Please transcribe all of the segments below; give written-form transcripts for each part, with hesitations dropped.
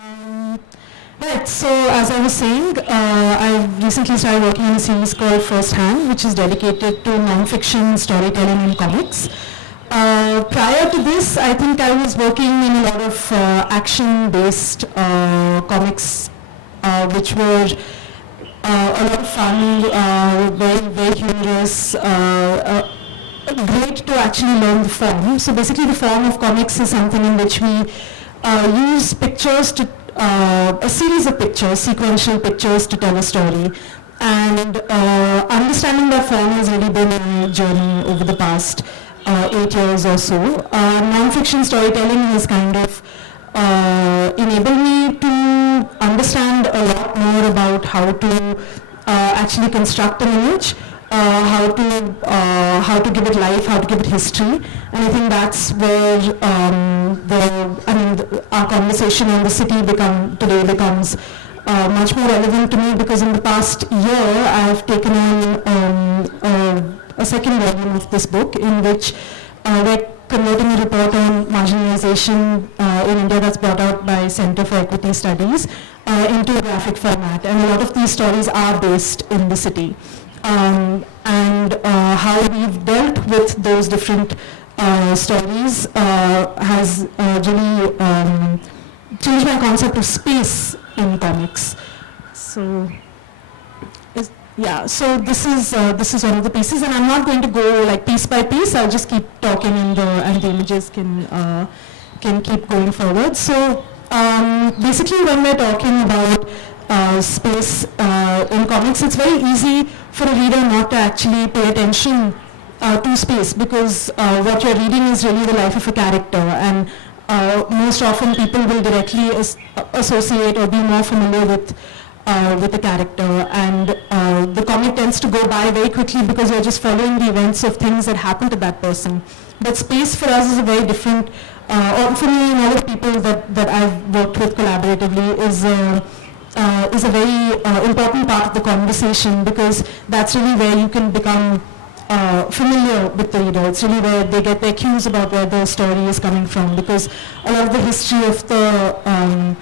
Um, right, so as I was saying, I recently started working on a series called First Hand, which is dedicated to non-fiction storytelling in comics. Prior to this, I think I was working in a lot of action-based comics, which were a lot of fun, very humorous, great to actually learn the form. So basically the form of comics is something in which we use pictures to, a series of pictures, sequential pictures to tell a story. And understanding that form has really been my journey over the past 8 years or so. Non-fiction storytelling has kind of enabled me to understand a lot more about how to actually construct an image, how to give it life, how to give it history, and I think that's where our conversation on the city today becomes much more relevant to me, because in the past year I've taken on a second volume of this book in which we're converting a report on marginalization in India that's brought out by Center for Equity Studies into a graphic format, and a lot of these stories are based in the city. And how we've dealt with those different stories has really changed my concept of space in comics. So, so this is one of the pieces, and I'm not going to go like piece by piece. I'll just keep talking, and the images can keep going forward. So basically, when we're talking about space in comics, it's very easy for a reader not to actually pay attention to space, because what you're reading is really the life of a character, and most often people will directly associate or be more familiar with the character, and the comic tends to go by very quickly because you're just following the events of things that happen to that person. But space for us is a very different, or for me and other people that I've worked with collaboratively, is a very important part of the conversation, because that's really where you can become familiar with the reader. It's really where they get their cues about where the story is coming from, because a lot of the history of the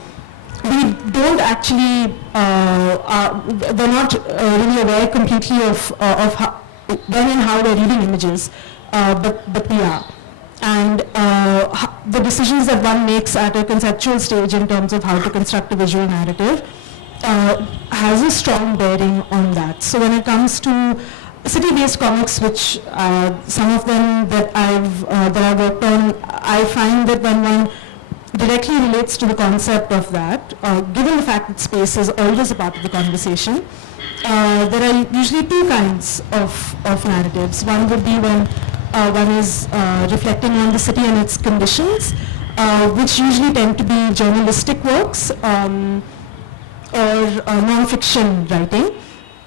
we don't actually they're not really aware completely of how, when and how they're reading images, but we are. And the decisions that one makes at a conceptual stage in terms of how to construct a visual narrative has a strong bearing on that. So when it comes to city-based comics, which some of them that I've worked on, I find that when one directly relates to the concept of that, given the fact that space is always a part of the conversation, there are usually two kinds of narratives. One would be when one is reflecting on the city and its conditions, which usually tend to be journalistic works or non-fiction writing.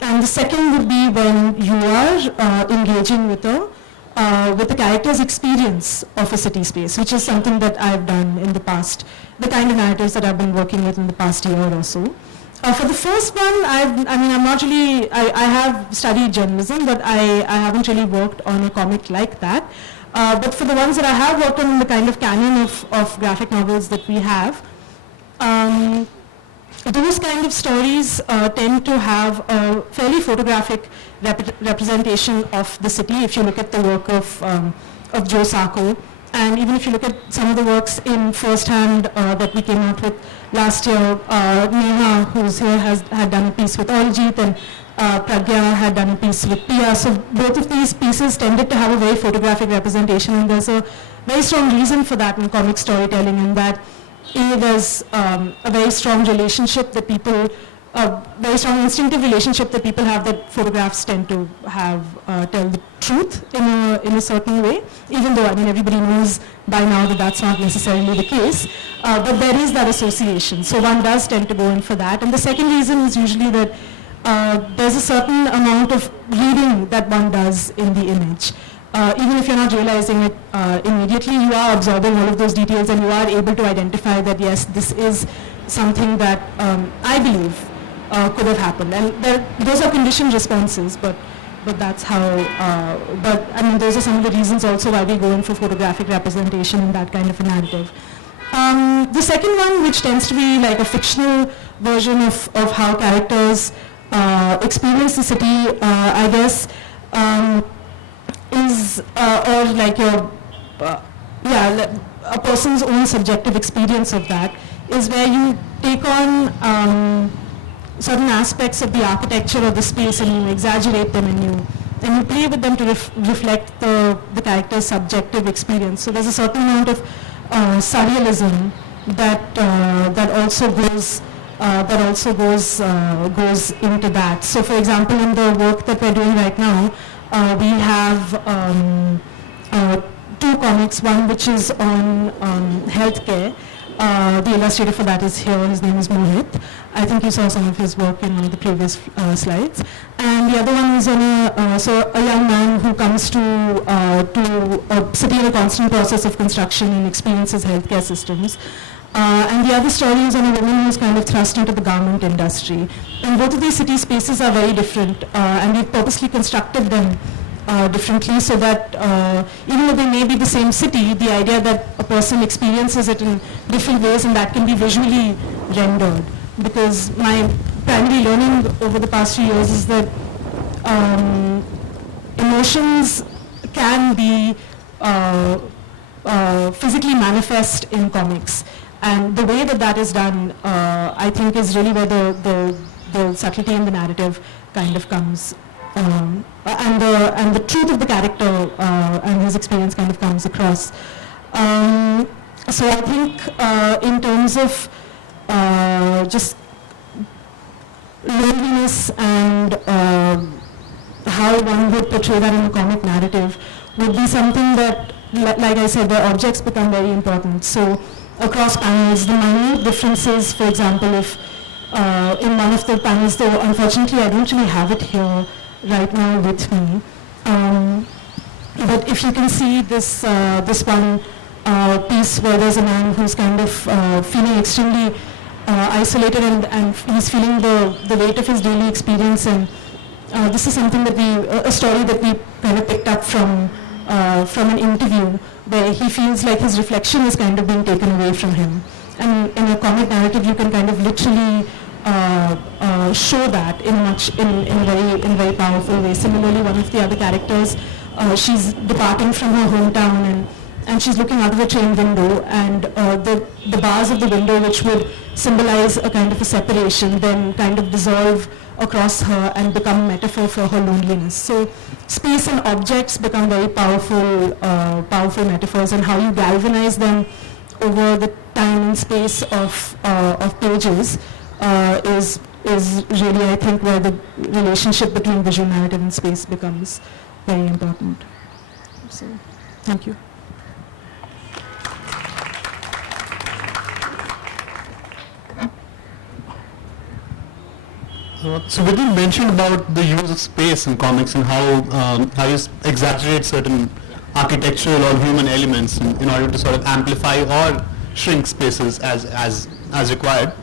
And the second would be when you are engaging with the character's experience of a city space, which is something that I've done in the past, the kind of narratives that I've been working with in the past year or so. For the first one, I have studied journalism, but I haven't really worked on a comic like that. But for the ones that I have worked on, the kind of canon of graphic novels that we have, those kind of stories tend to have a fairly photographic representation of the city. If you look at the work of Joe Sacco, and even if you look at some of the works in First Hand that we came out with last year, Neha, who's here, had done a piece with Arijit, and Pragya had done a piece with Pia. So both of these pieces tended to have a very photographic representation, and there's a very strong reason for that in comic storytelling, in that there's a very strong relationship that people, a very strong instinctive relationship that people have, that photographs tend to have, tell the truth in a certain way, even though everybody knows by now that that's not necessarily the case, but there is that association, so one does tend to go in for that. And the second reason is usually that there's a certain amount of reading that one does in the image. Even if you're not realizing it immediately, you are absorbing all of those details, and you are able to identify that, yes, this is something that I believe could have happened. And those are conditioned responses, but that's how, those are some of the reasons also why we go in for photographic representation in that kind of a narrative. The second one, which tends to be like a fictional version of how characters experience the city, I guess, is or like a person's own subjective experience of that, is where you take on certain aspects of the architecture of the space and you exaggerate them and you play with them to reflect the character's subjective experience. So there's a certain amount of surrealism that also goes into that. So for example, in the work that we're doing right now, we have two comics, one which is on healthcare. The illustrator for that is here, his name is Mohit. I think you saw some of his work in one of the previous slides. And the other one is on a young man who comes to a city in a constant process of construction and experiences healthcare systems. And the other story is on a woman who's kind of thrust into the garment industry. And both of these city spaces are very different, and we've purposely constructed them differently so that even though they may be the same city, the idea that a person experiences it in different ways and that can be visually rendered. Because my primary learning over the past few years is that emotions can be physically manifest in comics. And the way that that is done, I think, is really where the subtlety in the narrative kind of comes. And the truth of the character and his experience kind of comes across. So I think in terms of just loneliness and how one would portray that in a comic narrative would be something that, like I said, the objects become very important. So across panels, the minute differences, for example, if in one of the panels, though unfortunately I don't really have it here right now with me, but if you can see this this one piece where there's a man who's kind of feeling extremely isolated and he's feeling the weight of his daily experience, and this is something that a story that we kind of picked up from an interview where he feels like his reflection is kind of being taken away from him. And in a comic narrative, you can kind of literally show that in a very powerful way. Similarly, one of the other characters, she's departing from her hometown and she's looking out of the train window, and the bars of the window, which would symbolize a kind of a separation, then kind of dissolve across her and become a metaphor for her loneliness. So space and objects become very powerful metaphors, and how you galvanize them over the time and space of pages is really, I think, where the relationship between visual narrative and space becomes very important. So, thank you. So Vidya mentioned about the use of space in comics and how you exaggerate certain architectural or human elements in order to sort of amplify or shrink spaces as required.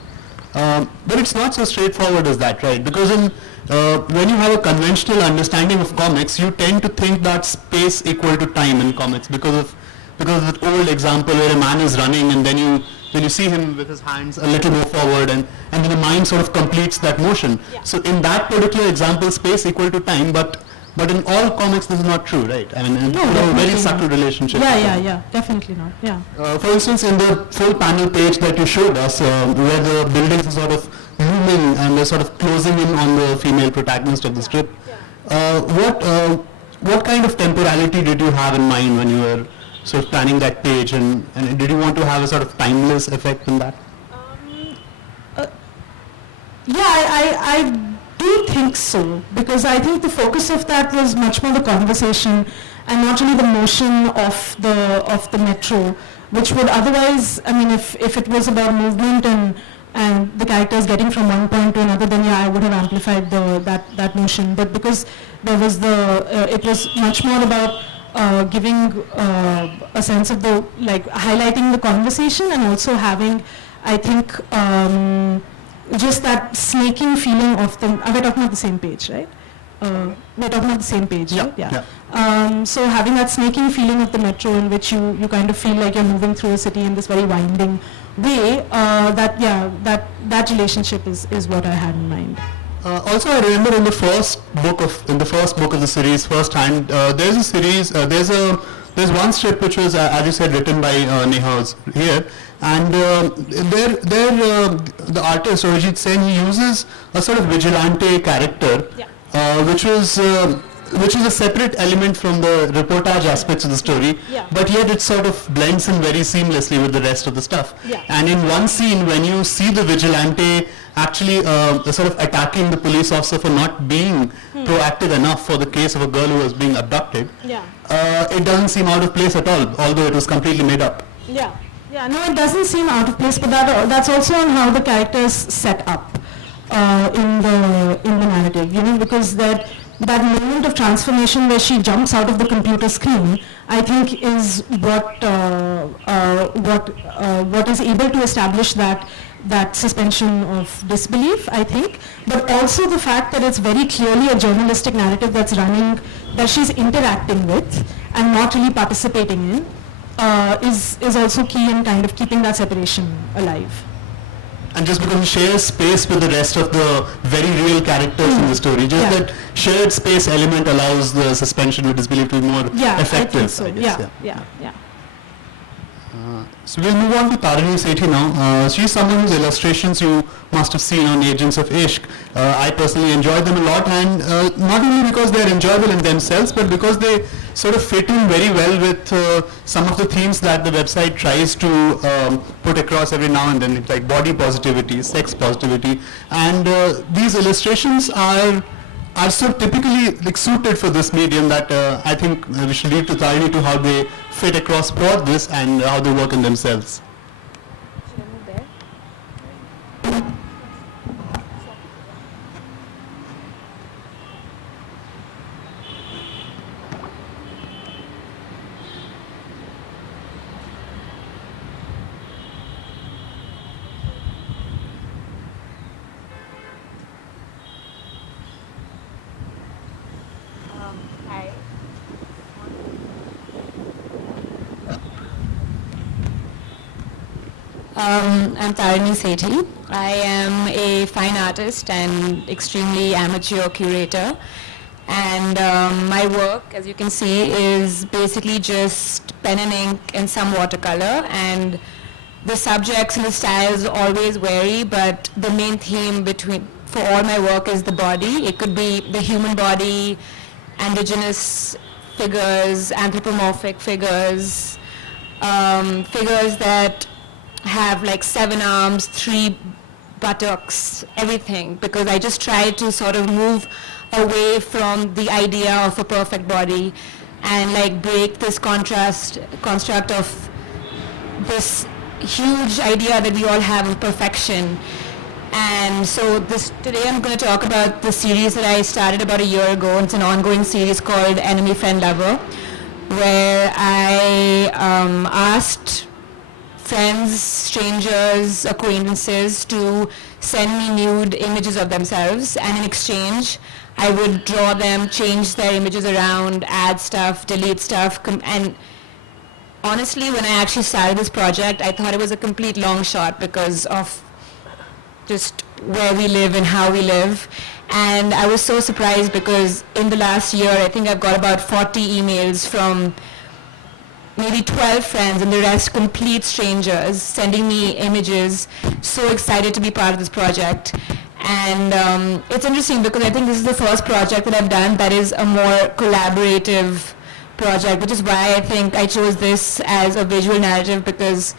But it's not so straightforward as that, right? Because when you have a conventional understanding of comics, you tend to think that space equal to time in comics because of that old example where a man is running and then you see him with his hands a little more forward, and then the mind sort of completes that motion. Yeah. So in that particular example, space equal to time, but in all comics this is not true, right? I mean, no, a very subtle relationship. Yeah, definitely not. Yeah. For instance, in the full panel page that you showed us, where the buildings are sort of looming and they're sort of closing in on the female protagonist of the strip, what kind of temporality did you have in mind when you were sort of planning that page, and did you want to have a sort of timeless effect in that? I do think so, because I think the focus of that was much more the conversation and not really the motion of the metro, which would otherwise, I mean, if it was about movement and the characters getting from one point to another, then yeah, I would have amplified that motion. But because there was it was much more about giving a sense of highlighting the conversation, and also having, I think, just that snaking feeling of we're talking about the same page, right? We're talking about the same page, right? Yeah. So having that snaking feeling of the metro in which you kind of feel like you're moving through a city in this very winding way, that relationship is what I had in mind. Also, I remember in the first book of the series, First Hand, there's a series. There's one strip which was, as you said, written by Neha here, and the artist Arijit Sen, he uses a sort of vigilante character, which is a separate element from the reportage aspects of the story, but yet it sort of blends in very seamlessly with the rest of the stuff. And in one scene, when you see the vigilante actually sort of attacking the police officer for not being proactive enough for the case of a girl who was being abducted, it doesn't seem out of place at all, although it was completely made up. No, it doesn't seem out of place, but that's also on how the character is set up in the narrative, because that moment of transformation where she jumps out of the computer screen, I think is what is able to establish that suspension of disbelief, I think, but also the fact that it's very clearly a journalistic narrative that's running, that she's interacting with and not really participating in, is also key in kind of keeping that separation alive. And just because it shares space with the rest of the very real characters in the story, just that shared space element allows the suspension of disbelief to be more effective. I think so. So we'll move on to Tarini Sethi now. She's someone whose illustrations you must have seen on Agents of Ishq. I personally enjoyed them a lot, and not only because they're enjoyable in themselves, but because they sort of fit in very well with some of the themes that the website tries to put across every now and then. It's like body positivity, sex positivity, and these illustrations are so typically suited for this medium that I think we should leave to Tarini to how they fit across both this and how they work in themselves. Should I move there? Hi. I'm Tarini Sethi. I am a fine artist and extremely amateur curator. And my work, as you can see, is basically just pen and ink and some watercolor. And the subjects and the styles always vary, but the main theme for all my work is the body. It could be the human body, androgynous figures, anthropomorphic figures, figures that have like 7 arms, 3 buttocks, everything, because I just try to sort of move away from the idea of a perfect body and like break this construct of this huge idea that we all have of perfection. And so today I'm going to talk about the series that I started about a year ago. It's an ongoing series called Enemy, Friend, Lover, where I asked friends, strangers, acquaintances to send me nude images of themselves, and in exchange I would draw them, change their images around, add stuff, delete stuff, and honestly when I actually started this project I thought it was a complete long shot because of just where we live and how we live, and I was so surprised because in the last year I think I've got about 40 emails from maybe 12 friends and the rest complete strangers sending me images, so excited to be part of this project. And it's interesting because I think this is the first project that I've done that is a more collaborative project, which is why I think I chose this as a visual narrative, because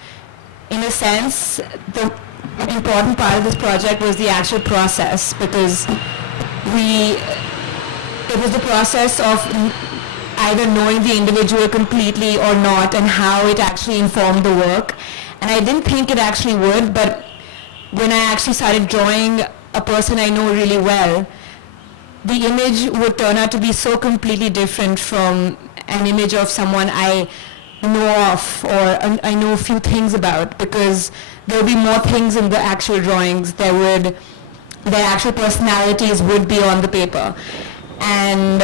in a sense the important part of this project was the actual process, because it was the process of either knowing the individual completely or not, and how it actually informed the work. And I didn't think it actually would, but when I actually started drawing a person I know really well, the image would turn out to be so completely different from an image of someone I know of or I know a few things about, because there will be more things in the actual drawings. Their actual personalities would be on the paper. And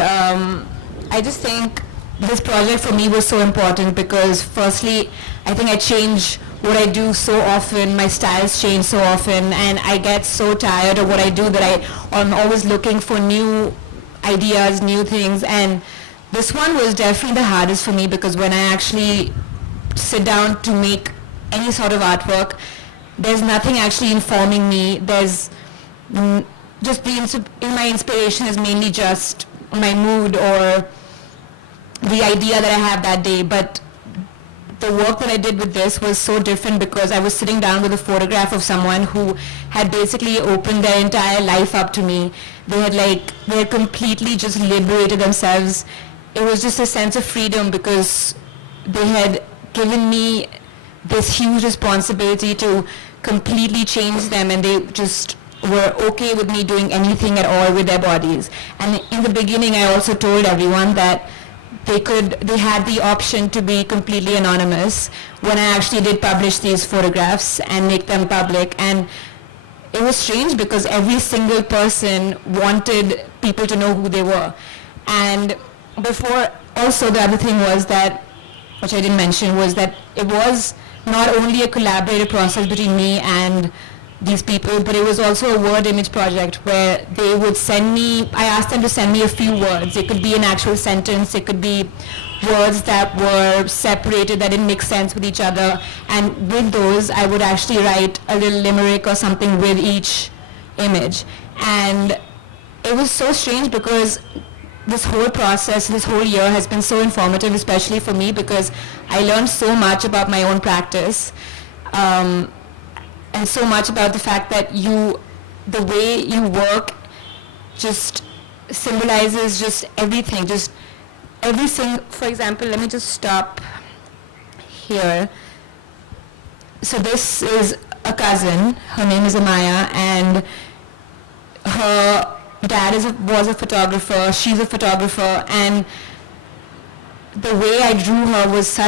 I just think this project for me was so important because firstly, I think I change what I do so often, my styles change so often, and I get so tired of what I do that I'm always looking for new ideas, new things, and this one was definitely the hardest for me because when I actually sit down to make any sort of artwork, there's nothing actually informing me. There's just my inspiration is mainly just my mood or the idea that I have that day, but the work that I did with this was so different because I was sitting down with a photograph of someone who had basically opened their entire life up to me. They had completely just liberated themselves. It was just a sense of freedom because they had given me this huge responsibility to completely change them, and they just were okay with me doing anything at all with their bodies. And in the beginning I also told everyone that they had the option to be completely anonymous when I actually did publish these photographs and make them public. And it was strange because every single person wanted people to know who they were. And before, also the other thing was that, which I didn't mention, was that it was not only a collaborative process between me and these people, but it was also a word image project where they would send me, I asked them to send me a few words. It could be an actual sentence, it could be words that were separated, that didn't make sense with each other, and with those I would actually write a little limerick or something with each image. And it was so strange because this whole process, this whole year has been so informative, especially for me because I learned so much about my own practice. And so much about the fact that the way you work just symbolizes just everything, just everything. For example, let me just stop here. So this is a cousin, her name is Amaya, and her dad was a photographer, she's a photographer, and the way I drew her was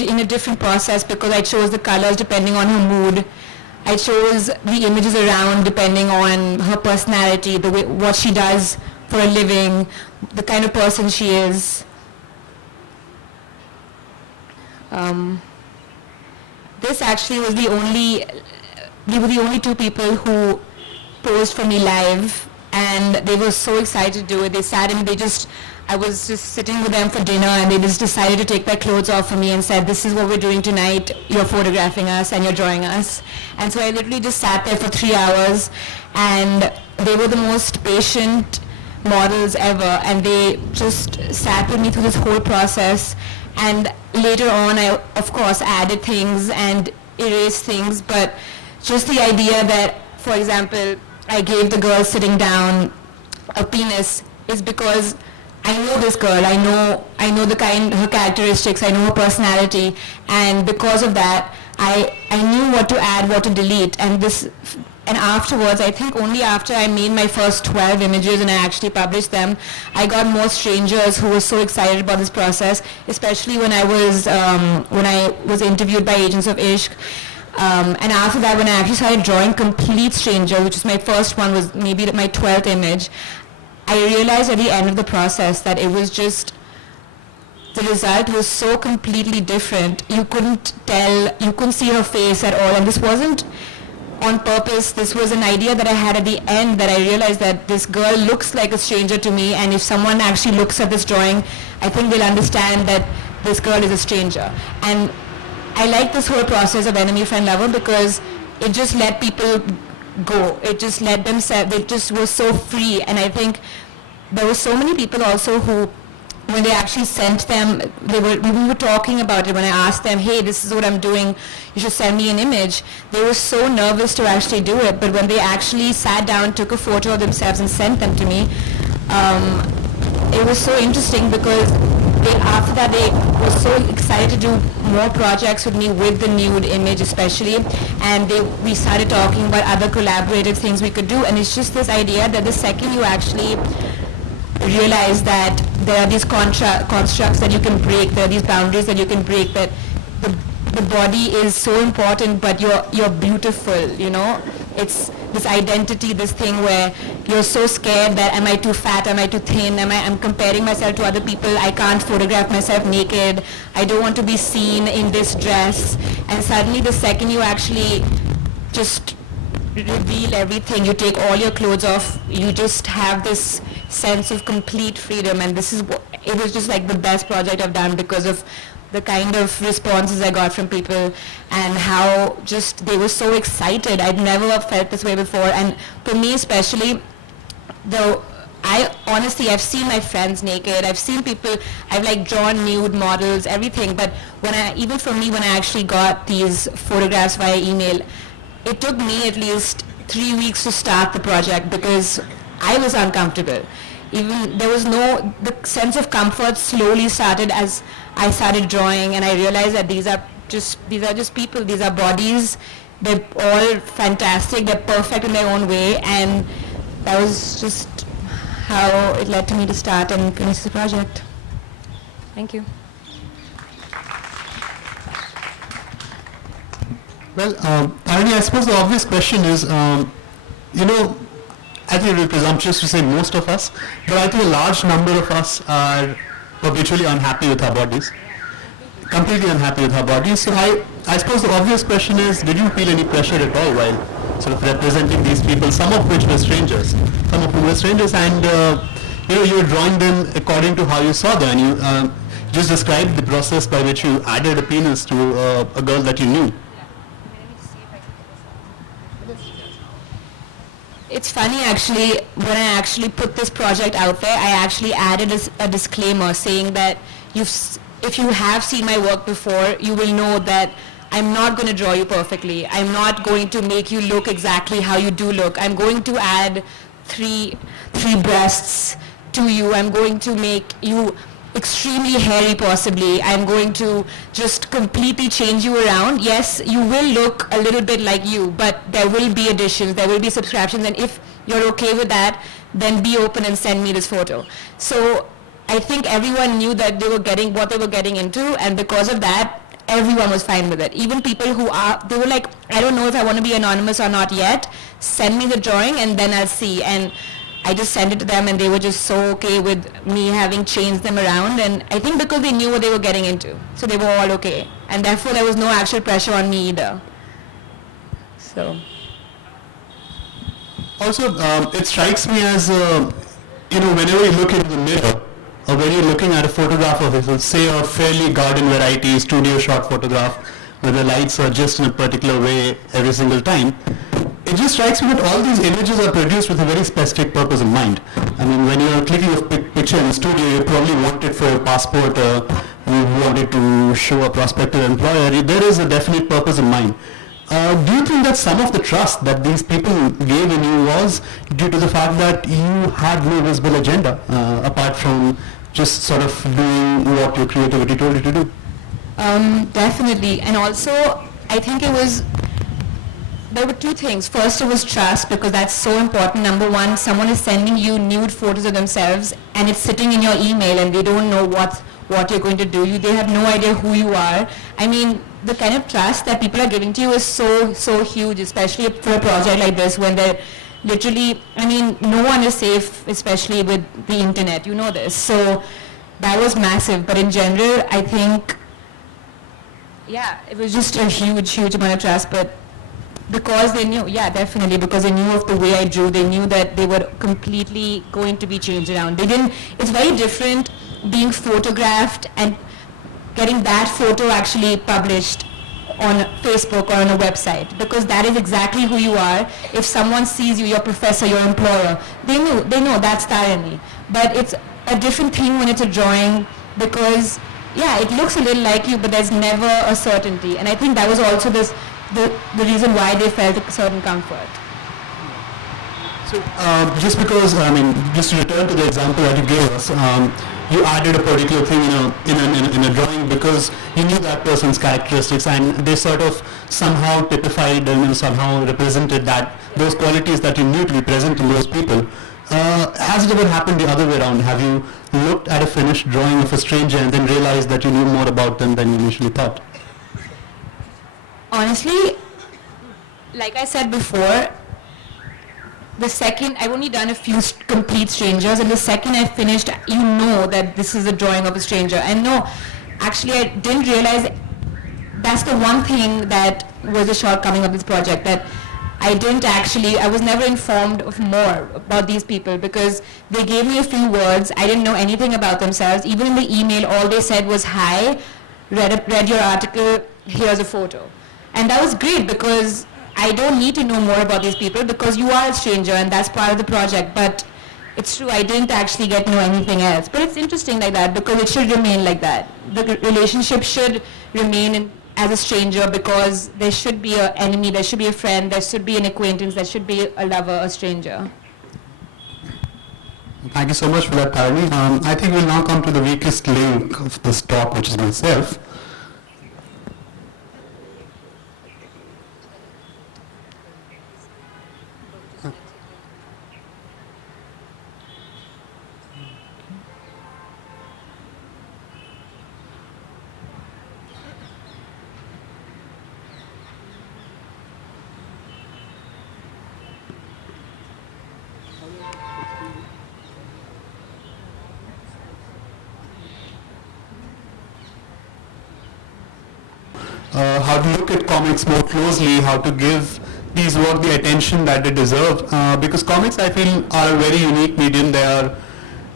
in a different process because I chose the colors depending on her mood. I chose the images around depending on her personality, the way, what she does for a living, the kind of person she is. This actually was we were the only two people who posed for me live, and they were so excited to do it. They sat and I was just sitting with them for dinner, and they just decided to take their clothes off for me and said, this is what we're doing tonight, you're photographing us and you're drawing us. And so I literally just sat there for 3 hours, and they were the most patient models ever, and they just sat with me through this whole process. And later on I of course added things and erased things, but just the idea that, for example, I gave the girl sitting down a penis is because I know this girl, I know her characteristics, I know her personality, and because of that, I knew what to add, what to delete, and afterwards, I think only after I made my first 12 images and I actually published them, I got more strangers who were so excited about this process, especially when I was interviewed by Agents of Ishq. And after that, when I actually started drawing complete strangers, which was my first one, was maybe my 12th image, I realized at the end of the process that it was just, the result was so completely different. You couldn't see her face at all, and this wasn't on purpose. This was an idea that I had at the end, that I realized that this girl looks like a stranger to me, and if someone actually looks at this drawing, I think they'll understand that this girl is a stranger. And I like this whole process of enemy, friend, lover because it just let people go. It just let them say, they just were so free. And I think there were so many people also who, when they actually sent them, we were talking about it when I asked them, hey, this is what I'm doing, you should send me an image. They were so nervous to actually do it, but when they actually sat down, took a photo of themselves and sent them to me, it was so interesting because after that they were so excited to do more projects with me with the nude image especially, and we started talking about other collaborative things we could do. And it's just this idea that the second you actually realize that there are these constructs that you can break, there are these boundaries that you can break, that the body is so important, but you're beautiful, you know. It's this identity, this thing where you're so scared that am I too fat, am I too thin, I'm comparing myself to other people, I can't photograph myself naked, I don't want to be seen in this dress, and suddenly the second you actually just reveal everything, you take all your clothes off, you just have this sense of complete freedom, and this is it was just like the best project I've done because of the kind of responses I got from people and how just they were so excited. I'd never felt this way before, and for me especially, though I've seen my friends naked, I've seen people, I've like drawn nude models, everything, but even for me when I actually got these photographs via email, it took me at least 3 weeks to start the project because I was uncomfortable. Even the sense of comfort slowly started as I started drawing, and I realized that these are just people, these are bodies, they're all fantastic, they're perfect in their own way, and that was just how it led to me to start and finish the project. Thank you. Well, I suppose the obvious question is, I think it would be presumptuous to say most of us, but I think a large number of us are habitually unhappy with our bodies, completely unhappy with our bodies. So I suppose the obvious question is, did you feel any pressure at all while sort of representing these people, some of which were strangers, and you were drawing them according to how you saw them, and you just described the process by which you added a penis to a girl that you knew. It's funny actually, when I actually put this project out there, I actually added a disclaimer saying that if you have seen my work before, you will know that I'm not going to draw you perfectly. I'm not going to make you look exactly how you do look. I'm going to add three breasts to you. I'm going to make you extremely hairy possibly. I'm going to just completely change you around. Yes, you will look a little bit like you, but there will be additions, there will be subtractions, and if you're okay with that, then be open and send me this photo. So I think everyone knew that they were getting what they were getting into, and because of that, everyone was fine with it. Even people they were like, I don't know if I want to be anonymous or not yet, send me the drawing and then I'll see. And I just sent it to them, and they were just so okay with me having changed them around, and I think because they knew what they were getting into, so they were all okay, and therefore there was no actual pressure on me either. So. Also, it strikes me as, whenever you look into the mirror, or when you're looking at a photograph of it, say a fairly garden variety studio shot photograph, where the lights are just in a particular way every single time, it just strikes me that all these images are produced with a very specific purpose in mind. I mean, when you're clicking a picture in the studio, you probably want it for your passport, you want it to show a prospective employer. There is a definite purpose in mind. Do you think that some of the trust that these people gave in you was due to the fact that you had no visible agenda, apart from just sort of doing what your creativity told you to do? Definitely, and also I think there were two things. First, it was trust, because that's so important. Number one, someone is sending you nude photos of themselves and it's sitting in your email and they don't know what you're going to do. They have no idea who you are. I mean, the kind of trust that people are giving to you is so huge, especially for a project like this when they're literally, I mean, no one is safe, especially with the internet, you know this. So that was massive, but in general, I think, yeah, it was just a huge amount of trust, but because they knew, definitely, because they knew of the way I drew, they knew that they were completely going to be changed around. It's very different being photographed and getting that photo actually published on Facebook or on a website, because that is exactly who you are. If someone sees you, your professor, your employer, they know that's Tarini. But it's a different thing when it's a drawing, because it looks a little like you, but there's never a certainty. And I think that was also the reason why they felt a certain comfort. So just because, just to return to the example that you gave us, you added a particular thing in a drawing because you knew that person's characteristics, and they sort of somehow typified and somehow represented those qualities that you knew to be present in those people. Has it ever happened the other way around? Have you looked at a finished drawing of a stranger and then realized that you knew more about them than you initially thought? Honestly, like I said before, the second, I've only done a few complete strangers, and the second I finished, you know that this is a drawing of a stranger. And no, actually I didn't realize that's the one thing that was a shortcoming of this project, that I was never informed of more about these people, because they gave me a few words, I didn't know anything about themselves. Even in the email, all they said was, hi, read your article, here's a photo. And that was great, because I don't need to know more about these people, because you are a stranger and that's part of the project. But it's true, I didn't actually get to know anything else. But it's interesting like that, because it should remain like that. The relationship should remain as a stranger, because there should be an enemy, there should be a friend, there should be an acquaintance, there should be a lover, a stranger. Thank you so much for that, Tarini. I think we'll now come to the weakest link of this talk, which is myself. How to look at comics more closely, how to give these work the attention that they deserve, because comics, I feel, are a very unique medium. They're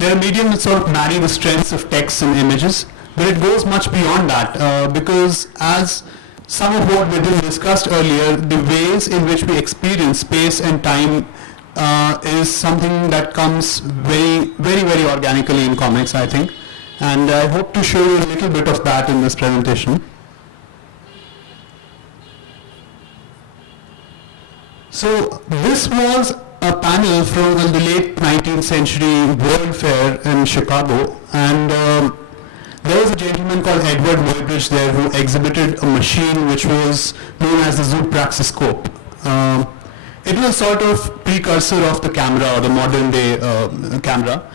a medium that sort of marry the strengths of text and images, but it goes much beyond that, because as some of what Vidyan discussed earlier, the ways in which we experience space and time is something that comes very, very, very organically in comics, I think. And I hope to show you a little bit of that in this presentation. So this was a panel from the late 19th century World Fair in Chicago, and there was a gentleman called Edward Muybridge there who exhibited a machine which was known as the zoopraxiscope. It was a sort of precursor of the camera, or the modern day camera.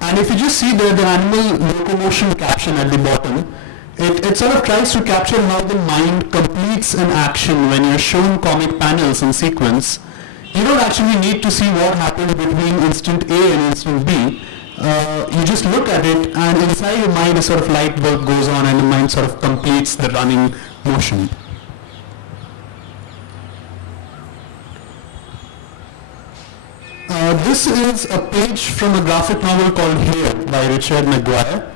And if you just see there the animal locomotion caption at the bottom, it sort of tries to capture how the mind completes an action when you're shown comic panels in sequence. You don't actually need to see what happened between instant A and instant B. You just look at it, and inside your mind a sort of light bulb goes on, and the mind sort of completes the running motion. This is a page from a graphic novel called Here by Richard Maguire.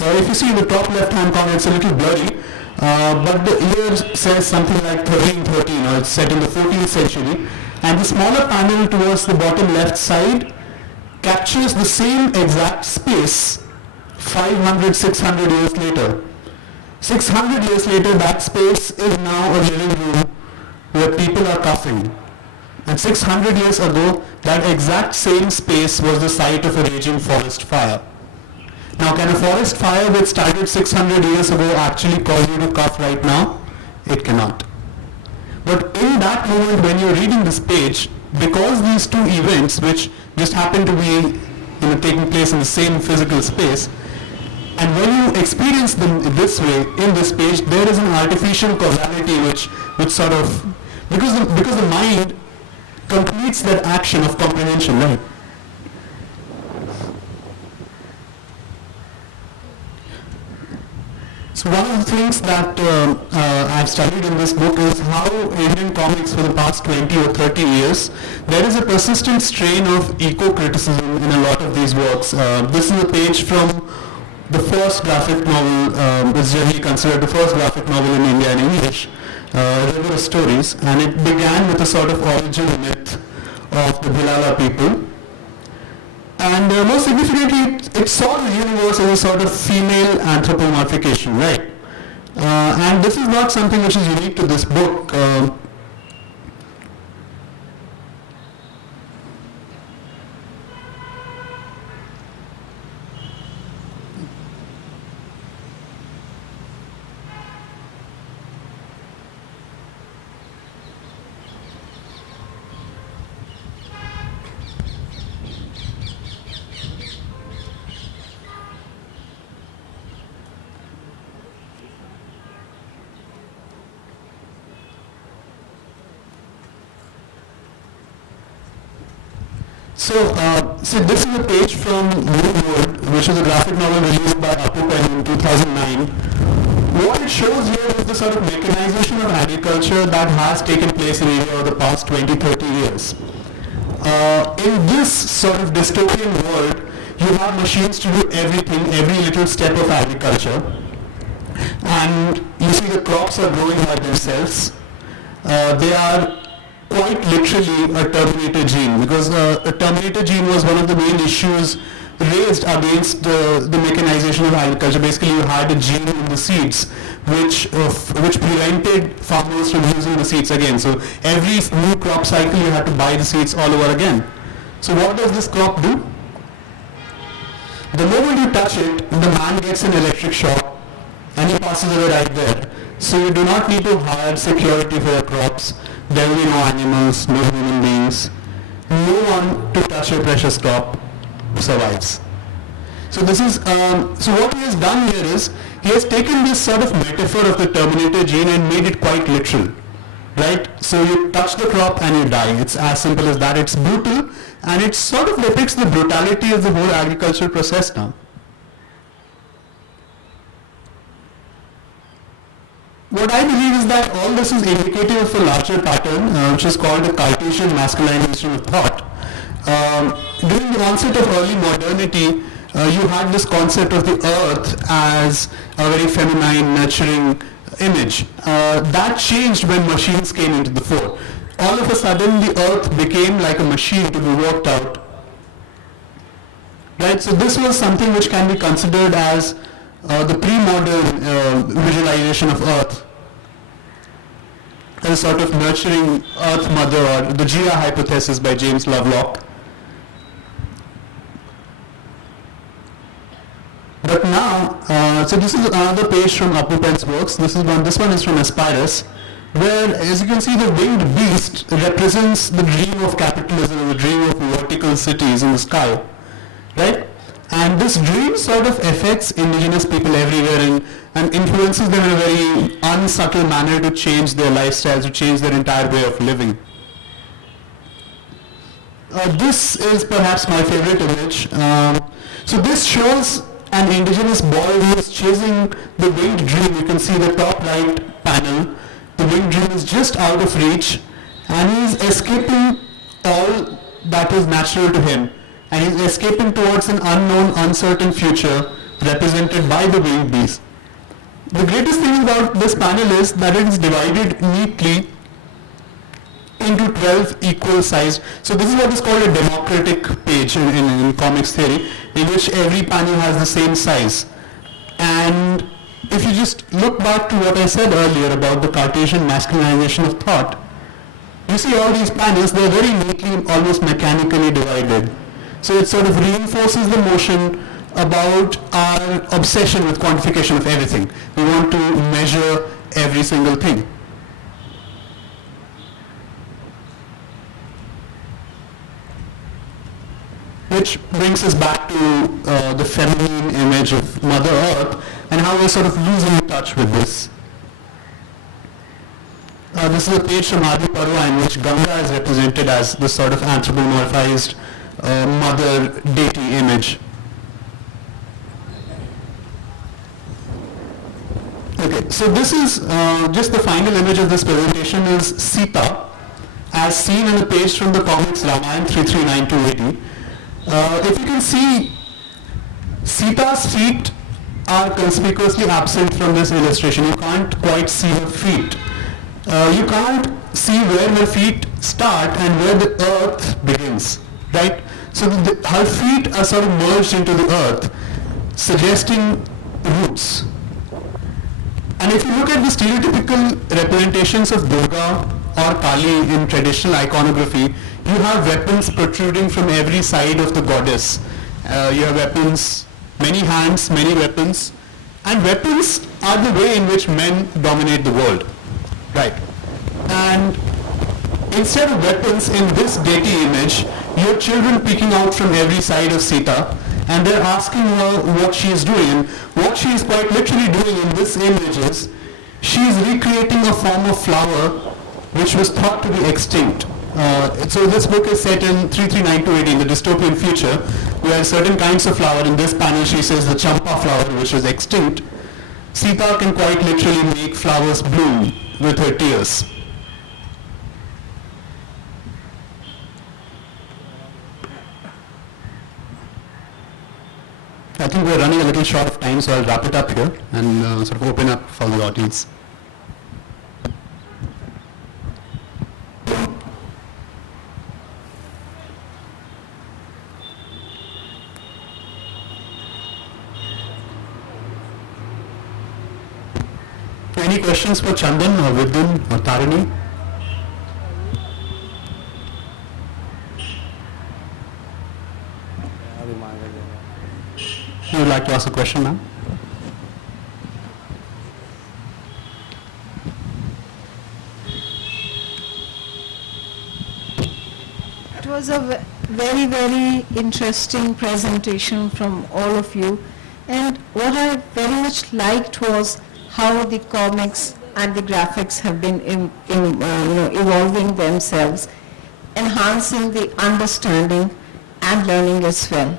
If you see the top left-hand corner, it's a little blurry, but the year says something like 1313, or it's set in the 14th century, and the smaller panel towards the bottom left side captures the same exact space 500, 600 years later. 600 years later, that space is now a living room where people are coughing. And 600 years ago, that exact same space was the site of a raging forest fire. Now, can a forest fire which started 600 years ago actually cause you to cough right now? It cannot. But in that moment when you're reading this page, because these two events, which just happen to be taking place in the same physical space, and when you experience them this way, in this page, there is an artificial causality which sort of, because the mind completes that action of comprehension, right? So one of the things that I've studied in this book is how Indian comics for the past 20 or 30 years, there is a persistent strain of eco-criticism in a lot of these works. This is a page from the first graphic novel, is generally considered the first graphic novel in India in English, River of Stories, and it began with a sort of origin myth of the Bhilala people. And most significantly, it saw the universe as a sort of female anthropomorphication, right? And this is not something which is unique to this book. So this is a page from Wood, which is a graphic novel released by Pen in 2009. What it shows here is the sort of mechanization of agriculture that has taken place in India over the past 20, 30 years. In this sort of dystopian world, you have machines to do everything, every little step of agriculture. And you see the crops are growing by themselves. They are quite literally a Terminator gene, because a Terminator gene was one of the main issues raised against the mechanization of agriculture. Basically, you had a gene in the seeds which prevented farmers from using the seeds again. So every new crop cycle, you had to buy the seeds all over again. So what does this crop do? The moment you touch it, the man gets an electric shock and he passes away right there. So you do not need to hire security for your crops. There will be no animals, no human beings. No one to touch your precious crop survives. So this is so what he has done here is he has taken this sort of metaphor of the Terminator gene and made it quite literal, right? So you touch the crop and you die. It's as simple as that. It's brutal, and it sort of depicts the brutality of the whole agricultural process now. What I believe is that all this is indicative of a larger pattern, which is called the Cartesian masculinization of thought. During the onset of early modernity, you had this concept of the earth as a very feminine, nurturing image. That changed when machines came into the fore. All of a sudden, the earth became like a machine to be worked out. Right? So this was something which can be considered as the pre-modern visualization of earth as a sort of nurturing earth mother, or the Gaia hypothesis by James Lovelock. But now, so this is another page from Apu Pen's works. This one is from Aspirus, where, as you can see, the winged beast represents the dream of capitalism, the dream of vertical cities in the sky, right? And this dream sort of affects indigenous people everywhere and influences them in a very unsubtle manner to change their lifestyles, to change their entire way of living. This is perhaps my favorite image. So this shows an indigenous boy who is chasing the winged dream. You can see the top right panel. The winged dream is just out of reach, and he is escaping all that is natural to him. And he is escaping towards an unknown, uncertain future represented by the winged beast. The greatest thing about this panel is that it is divided neatly into 12 equal sized. So this is what is called a democratic page in comics theory, in which every panel has the same size. And if you just look back to what I said earlier about the Cartesian masculinization of thought, you see all these panels, they're very neatly, almost mechanically divided. So it sort of reinforces the notion about our obsession with quantification of everything. We want to measure every single thing. Which brings us back to the feminine image of Mother Earth and how we're sort of losing touch with this. This is a page from Adi Parva in which Ganga is represented as this sort of anthropomorphized mother deity image. Okay, so this is just the final image of this presentation is Sita, as seen in the page from the comics Ramayana 339-280. If you can see, Sita's feet are conspicuously absent from this illustration. You can't quite see her feet. You can't see where her feet start and where the earth begins, right? So her feet are sort of merged into the earth, suggesting roots. And if you look at the stereotypical representations of Durga or Kali in traditional iconography, you have weapons protruding from every side of the goddess. You have weapons, many hands, many weapons. And weapons are the way in which men dominate the world. Right. And instead of weapons in this deity image, you have children peeking out from every side of Sita, and they're asking her what she is doing. And what she is quite literally doing in this image is, she is recreating a form of flower which was thought to be extinct. So this book is set in 3392 AD, in the dystopian future, where certain kinds of flower, in this panel she says the champa flower, which is extinct, Sita can quite literally make flowers bloom with her tears. I think we're running a little short of time, so I'll wrap it up here and sort of open up for the audience. Any questions for Chandan or Vidun or Tarini? You would like to ask a question, ma'am? It was a very, very interesting presentation from all of you. And what I very much liked was how the comics and the graphics have been evolving themselves, enhancing the understanding and learning as well.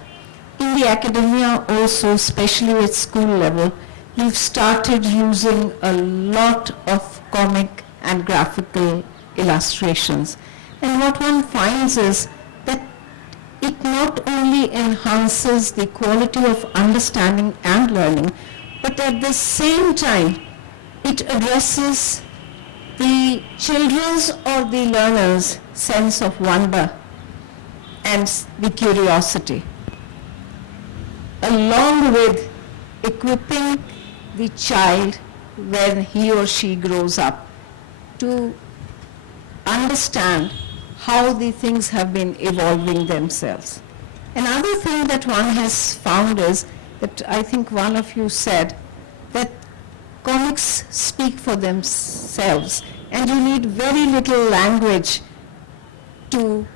In the academia also, especially at school level, we've started using a lot of comic and graphical illustrations. And what one finds is that it not only enhances the quality of understanding and learning, but at the same time, it addresses the children's or the learner's sense of wonder and the curiosity, along with equipping the child when he or she grows up to understand how the things have been evolving themselves. Another thing that one has found is that I think one of you said that comics speak for themselves and you need very little language to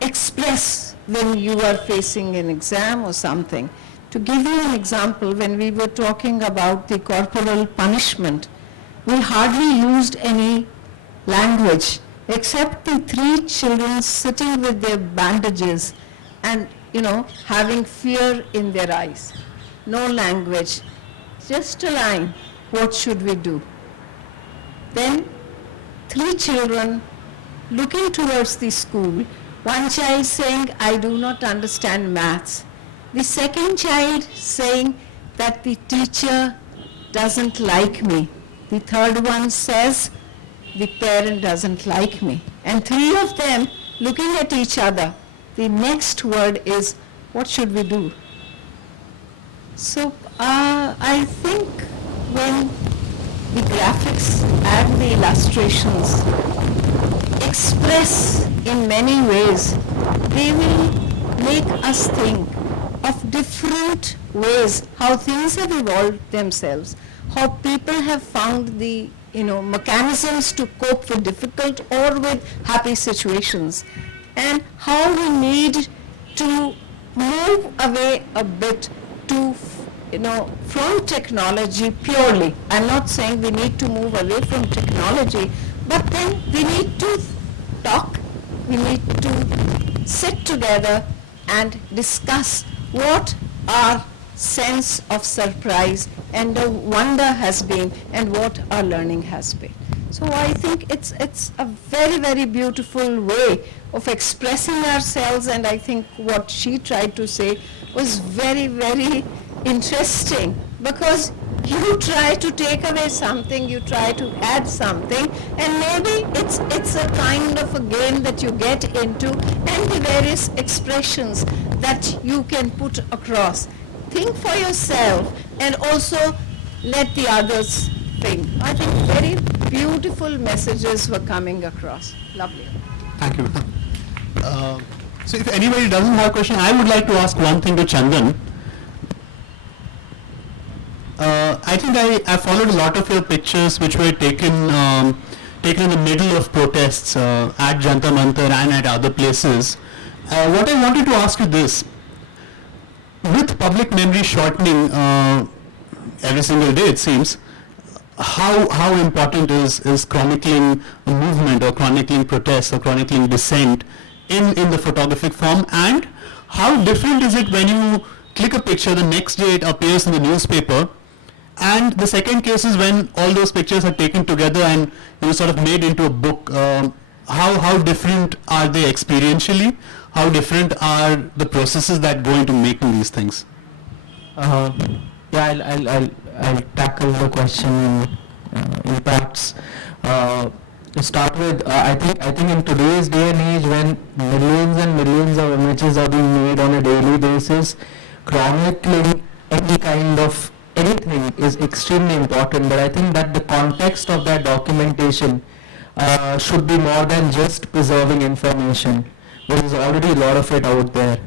express when you are facing an exam or something. To give you an example, when we were talking about the corporal punishment, we hardly used any language except the three children sitting with their bandages and, having fear in their eyes. No language, just a line, what should we do? Then three children looking towards the school, one child saying, I do not understand maths. The second child saying that the teacher doesn't like me. The third one says, the parent doesn't like me. And three of them looking at each other. The next word is, what should we do? So I think when the graphics and the illustrations express in many ways, they will make us think of different ways how things have evolved themselves, how people have found the mechanisms to cope with difficult or with happy situations, and how we need to move away a bit to from technology purely. I'm not saying we need to move away from technology, but then we need to talk, we need to sit together and discuss what our sense of surprise and the wonder has been and what our learning has been. So I think it's a very, very beautiful way of expressing ourselves, and I think what she tried to say was very, very interesting, because you try to take away something, you try to add something, and maybe it's a kind of a game that you get into, and the various expressions that you can put across. Think for yourself and also let the others think. I think very beautiful messages were coming across. Lovely. Thank you. So if anybody doesn't have a question, I would like to ask one thing to Chandan. I think I followed a lot of your pictures which were taken in the middle of protests at Jantar Mantar and at other places. What I wanted to ask you this: with public memory shortening every single day, it seems, how important is chronicling a movement or chronicling protests or chronicling dissent in the photographic form, and how different is it when you click a picture, the next day it appears in the newspaper, and the second case is when all those pictures are taken together and sort of made into a book. How different are they experientially? How different are the processes that go into making these things? Yeah, I'll tackle the question in impacts. To start with, I think in today's day and age, when millions and millions of images are being made on a daily basis, chronicling any kind of anything is extremely important. But I think that the context of that documentation should be more than just preserving information. There is already a lot of it out there.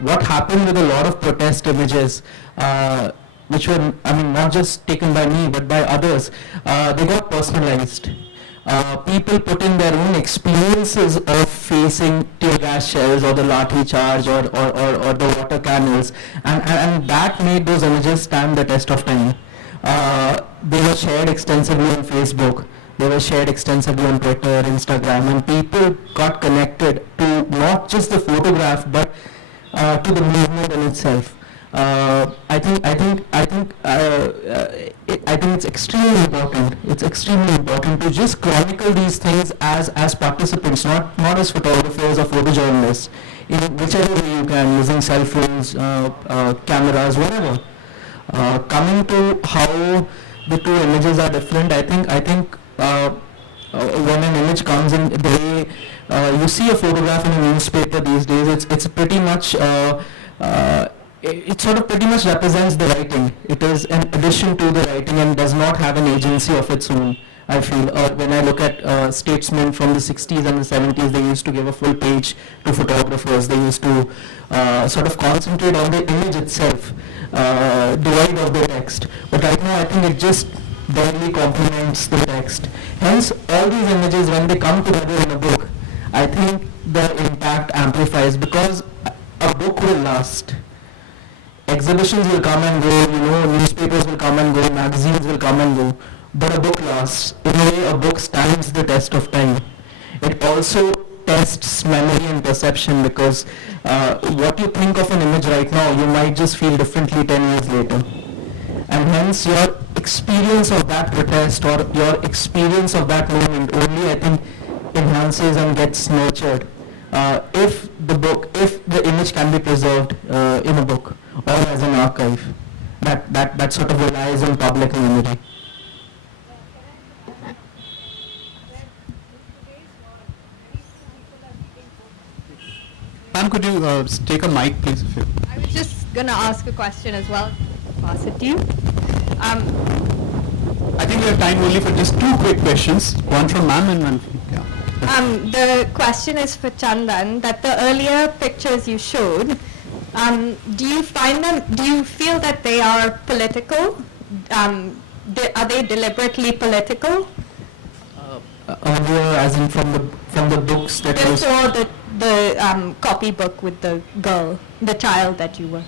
What happened with a lot of protest images, which were, not just taken by me, but by others, they got personalized. People put in their own experiences of facing tear gas shells or the lathi charge or the water cannons, and that made those images stand the test of time. They were shared extensively on Facebook. They were shared extensively on Twitter, Instagram, and people got connected to not just the photograph, but to the movement in itself. I think it's extremely important. It's extremely important to just chronicle these things as participants, not as photographers or photojournalists, in whichever way you can, using cell phones, cameras, whatever. Coming to how the two images are different, I think when an image comes in, the way you see a photograph in a newspaper these days, it's pretty much it sort of pretty much represents the writing. It is an addition to the writing and does not have an agency of its own, I feel. When I look at statesmen from the 60s and the 70s, they used to give a full page to photographers. They used to sort of concentrate on the image itself, devoid of the text. But right now, I think it just barely complements the text. Hence, all these images, when they come together in a book, I think the impact amplifies, because a book will last. Exhibitions will come and go, newspapers will come and go, magazines will come and go, but a book lasts. In a way, a book stands the test of time. It also tests memory and perception, because what you think of an image right now, you might just feel differently 10 years later. And hence, your experience of that protest or your experience of that moment only, I think, enhances and gets nurtured if the image can be preserved in a book or as an archive. That sort of relies on public memory. Ma'am, could you take a mic, please? If you... I was just going to ask a question as well. Pass it to you. I think we have time only for just two quick questions. One from ma'am and one from... Yeah. The question is for Chandan, that the earlier pictures you showed, do you feel that they are political? Are they deliberately political? As in from the books that was... Before the copybook with the girl, the child that you were.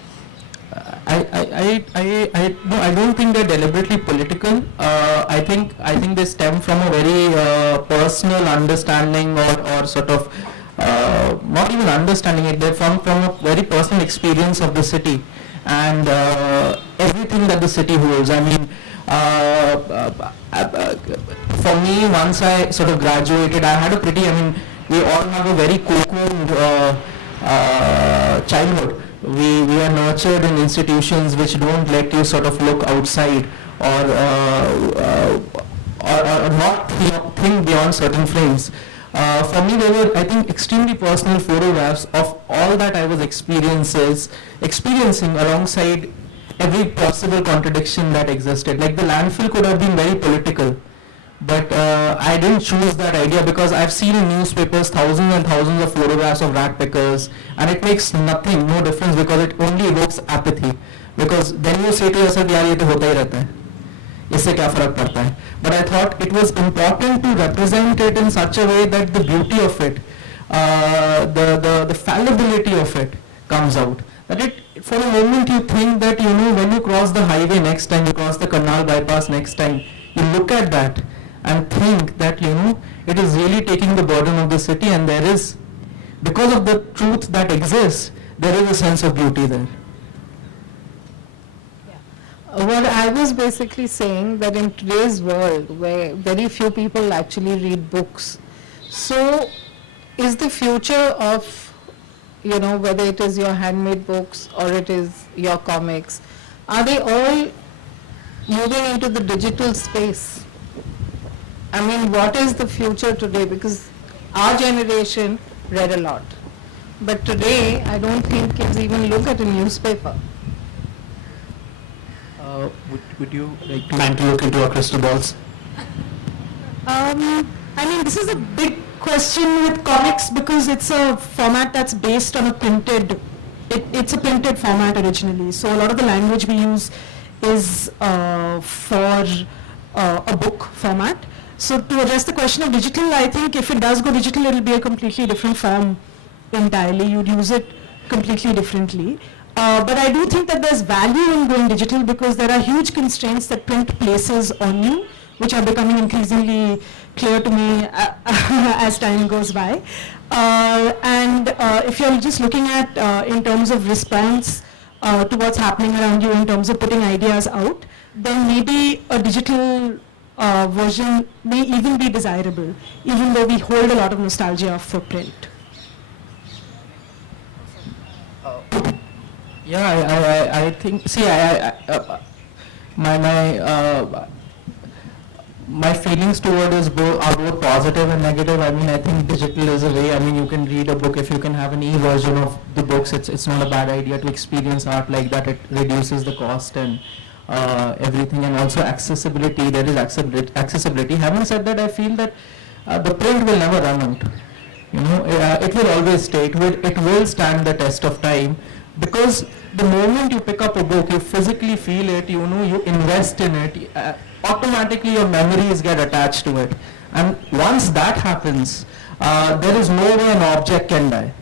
No, I don't think they're deliberately political. I think they stem from a very personal understanding or sort of not even understanding it. They're from a very personal experience of the city and everything that the city holds. I mean, for me, once I sort of graduated, I had we all have a very cocooned childhood. We are nurtured in institutions which don't let you sort of look outside or not think beyond certain frames. For me, they were, I think, extremely personal photographs of all that I was experiencing alongside every possible contradiction that existed. Like the landfill could have been very political, but I didn't choose that idea because I've seen in newspapers thousands and thousands of photographs of rat pickers, and it makes no difference because it only evokes apathy. Because then you say to yourself, yaar, ye to hota hi rehta hai. Isse kya farak padta hai? But I thought it was important to represent it in such a way that the beauty of it, the fallibility of it comes out. that for a moment you think that, when you cross the highway next time, you cross the canal bypass next time, you look at that and think that, it is really taking the burden of the city, and there is, because of the truth that exists, there is a sense of beauty there. What I was basically saying, that in today's world where very few people actually read books, so is the future of, whether it is your handmade books or it is your comics, are they all moving into the digital space? I mean, what is the future today? Because our generation read a lot, but today I don't think kids even look at a newspaper. Would you like to? Time to look into our crystal balls. I mean, this is a big question with comics because it's a format that's based on a printed, it's a printed format originally. So a lot of the language we use is for a book format. So to address the question of digital, I think if it does go digital, it'll be a completely different form entirely. You'd use it completely differently. But I do think that there's value in going digital because there are huge constraints that print places on you, which are becoming increasingly clear to me as time goes by. And if you're just looking at in terms of response to what's happening around you in terms of putting ideas out, then maybe a digital version may even be desirable, even though we hold a lot of nostalgia for print. Yeah, I think, see, my feelings toward is are both positive and negative. I mean, I think digital is a way. I mean, you can read a book. If you can have an e-version of the books, it's not a bad idea to experience art like that. It reduces the cost and everything, and also accessibility. There is accessibility. Having said that, I feel that the print will never run out. It will always stay. It will stand the test of time, because the moment you pick up a book, you physically feel it. You invest in it. Automatically your memories get attached to it, and once that happens, there is no way an object can die.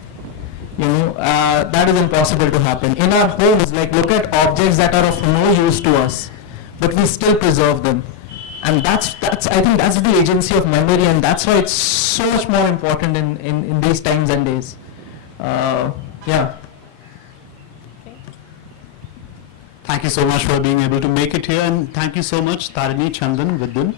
That is impossible to happen. In our homes, like, look at objects that are of no use to us, but we still preserve them, and that's I think that's the agency of memory, and that's why it's so much more important in these times and days. Yeah. Thank you so much for being able to make it here, and thank you so much, Tarini, Chandan, Vidyan.